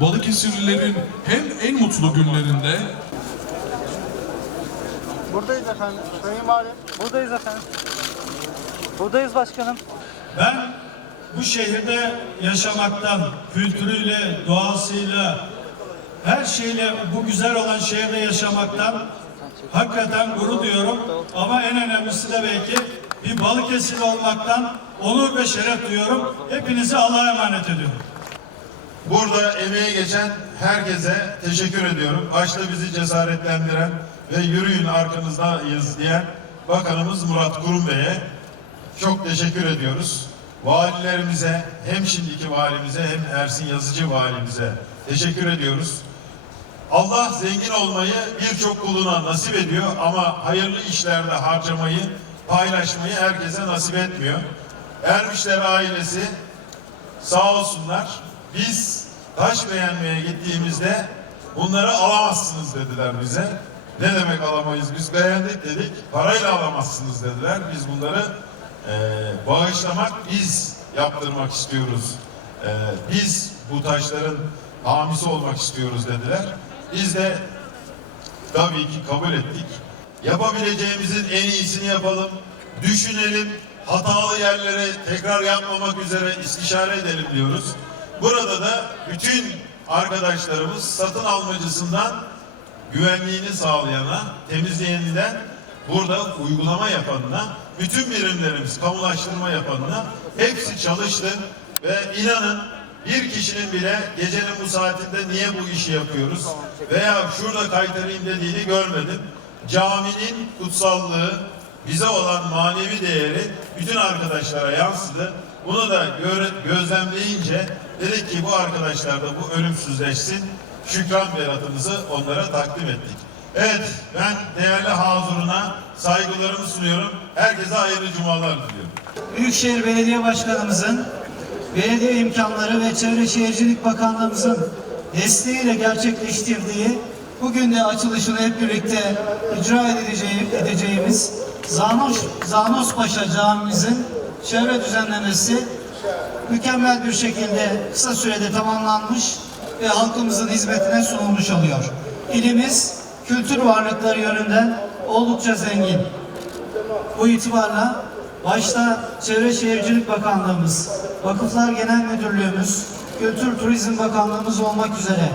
Balıkesirlilerin hem en mutlu günlerinde Buradayız efendim. Sayın Valim. Buradayız efendim. Buradayız başkanım. Ben bu şehirde yaşamaktan, kültürüyle, doğasıyla, her şeyle bu güzel olan şehirde yaşamaktan hakikaten gurur duyuyorum. Ama en önemlisi de belki bir Balıkesirli olmaktan onur ve şeref duyuyorum. Hepinizi Allah'a emanet ediyorum. Burada emeği geçen herkese teşekkür ediyorum. Başta bizi cesaretlendiren ve yürüyün arkanızdayız diyen Bakanımız Murat Kurum Bey'e çok teşekkür ediyoruz. Valilerimize, hem şimdiki valimize hem Ersin Yazıcı valimize teşekkür ediyoruz. Allah zengin olmayı birçok kuluna nasip ediyor ama hayırlı işlerde harcamayı, paylaşmayı herkese nasip etmiyor. Ermişler ailesi sağ olsunlar. Biz taş beğenmeye gittiğimizde bunları alamazsınız dediler bize. Ne demek alamayız? Biz beğendik dedik. Parayla alamazsınız dediler. Biz bunları eee, bağışlamak, biz yaptırmak istiyoruz. Eee, biz bu taşların hamisi olmak istiyoruz dediler. Biz de tabii ki kabul ettik. Yapabileceğimizin en iyisini yapalım. Düşünelim. Hatalı yerlere tekrar yapmamak üzere istişare edelim diyoruz. Burada da bütün arkadaşlarımız satın almacısından güvenliğini sağlayana, temizleyeninden burada uygulama yapanına, bütün birimlerimiz kamulaştırma yapanına hepsi çalıştı ve inanın bir kişinin bile gecenin bu saatinde niye bu işi yapıyoruz veya şurada kaytarayım dediğini görmedim. Caminin kutsallığı, bize olan manevi değeri bütün arkadaşlara yansıdı. Bunu da gö- gözlemleyince dedik ki bu arkadaşlar da bu ölümsüzleşsin. Şükran beratımızı onlara takdim ettik. Evet ben değerli hazuruna saygılarımı sunuyorum. Herkese hayırlı cumalar diliyorum. Büyükşehir Belediye Başkanımızın belediye imkanları ve Çevre Şehircilik Bakanlığımızın desteğiyle gerçekleştirdiği bugün de açılışını hep birlikte icra edeceği, edeceğimiz Zanos, Zanos Paşa Camimizin çevre düzenlemesi mükemmel bir şekilde kısa sürede tamamlanmış ve halkımızın hizmetine sunulmuş oluyor. İlimiz kültür varlıkları yönünden oldukça zengin. Bu itibarla başta Çevre Şehircilik Bakanlığımız, Vakıflar Genel Müdürlüğümüz, Kültür Turizm Bakanlığımız olmak üzere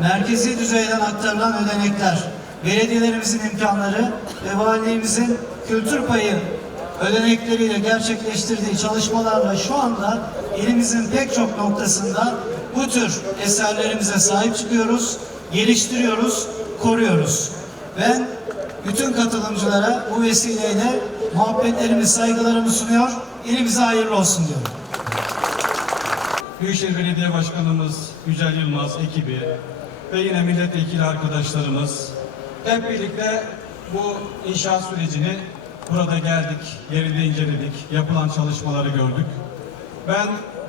merkezi düzeyden aktarılan ödenekler, belediyelerimizin imkanları ve valiliğimizin kültür payı ödenekleriyle gerçekleştirdiği çalışmalarla şu anda ilimizin pek çok noktasında bu tür eserlerimize sahip çıkıyoruz, geliştiriyoruz, koruyoruz. Ben bütün katılımcılara bu vesileyle muhabbetlerimi, saygılarımı sunuyor. İlimize hayırlı olsun diyorum. Büyükşehir Belediye Başkanımız Yücel Yılmaz ekibi ve yine milletvekili arkadaşlarımız hep birlikte bu inşaat sürecini burada geldik, yerinde inceledik, yapılan çalışmaları gördük. Ben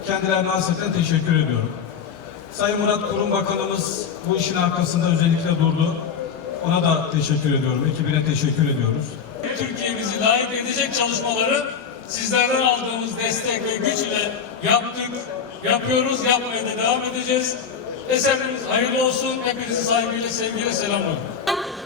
kendilerine hasreten teşekkür ediyorum. Sayın Murat Kurum Bakanımız bu işin arkasında özellikle durdu. Ona da teşekkür ediyorum, ekibine teşekkür ediyoruz. Türkiye'mizi layık edecek çalışmaları sizlerden aldığımız destek ve güç ile yaptık, yapıyoruz, yapmaya da devam edeceğiz. Eserleriniz hayırlı olsun. Hepinizi saygıyla, sevgiyle selamlıyorum.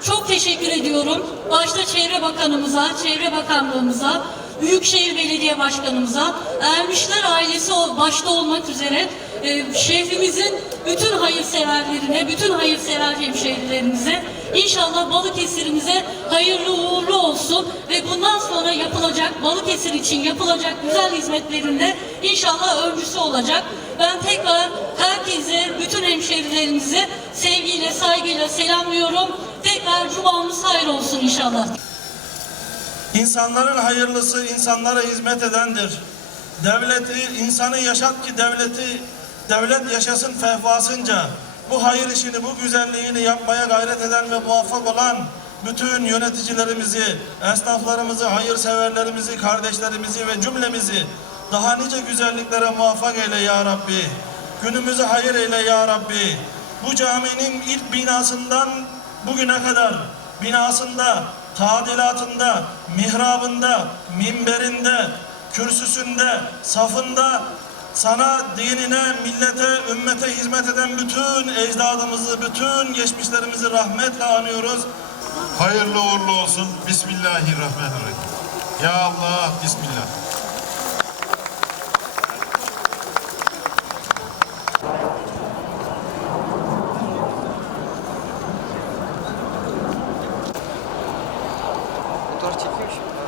Çok teşekkür ediyorum. Başta Çevre Bakanımıza, Çevre Bakanlığımıza, Büyükşehir Belediye Başkanımıza, Ermişler ailesi başta olmak üzere e, şehrimizin bütün hayırseverlerine, bütün hayırsever hemşehrilerimize, inşallah Balıkesir'imize hayırlı uğurlu olsun ve bundan sonra yapılacak, Balıkesir için yapılacak güzel hizmetlerinde inşallah öncüsü olacak. Ben tekrar herkese, bütün hemşehrilerimizi sevgiyle, saygıyla selamlıyorum. Tekrar cumamız hayır olsun inşallah. İnsanların hayırlısı insanlara hizmet edendir. Devleti, insanı yaşat ki devleti, devlet yaşasın fehvasınca. Bu hayır işini, bu güzelliğini yapmaya gayret eden ve muvaffak olan bütün yöneticilerimizi, esnaflarımızı, hayırseverlerimizi, kardeşlerimizi ve cümlemizi daha nice güzelliklere muvaffak eyle ya Rabbi. Günümüzü hayır eyle ya Rabbi. Bu caminin ilk binasından bugüne kadar binasında, tadilatında, mihrabında, minberinde, kürsüsünde, safında sana, dinine, millete, ümmete hizmet eden bütün ecdadımızı, bütün geçmişlerimizi rahmetle anıyoruz. Hayırlı uğurlu olsun. Bismillahirrahmanirrahim. Ya Allah, Bismillah. Чуть-чуть.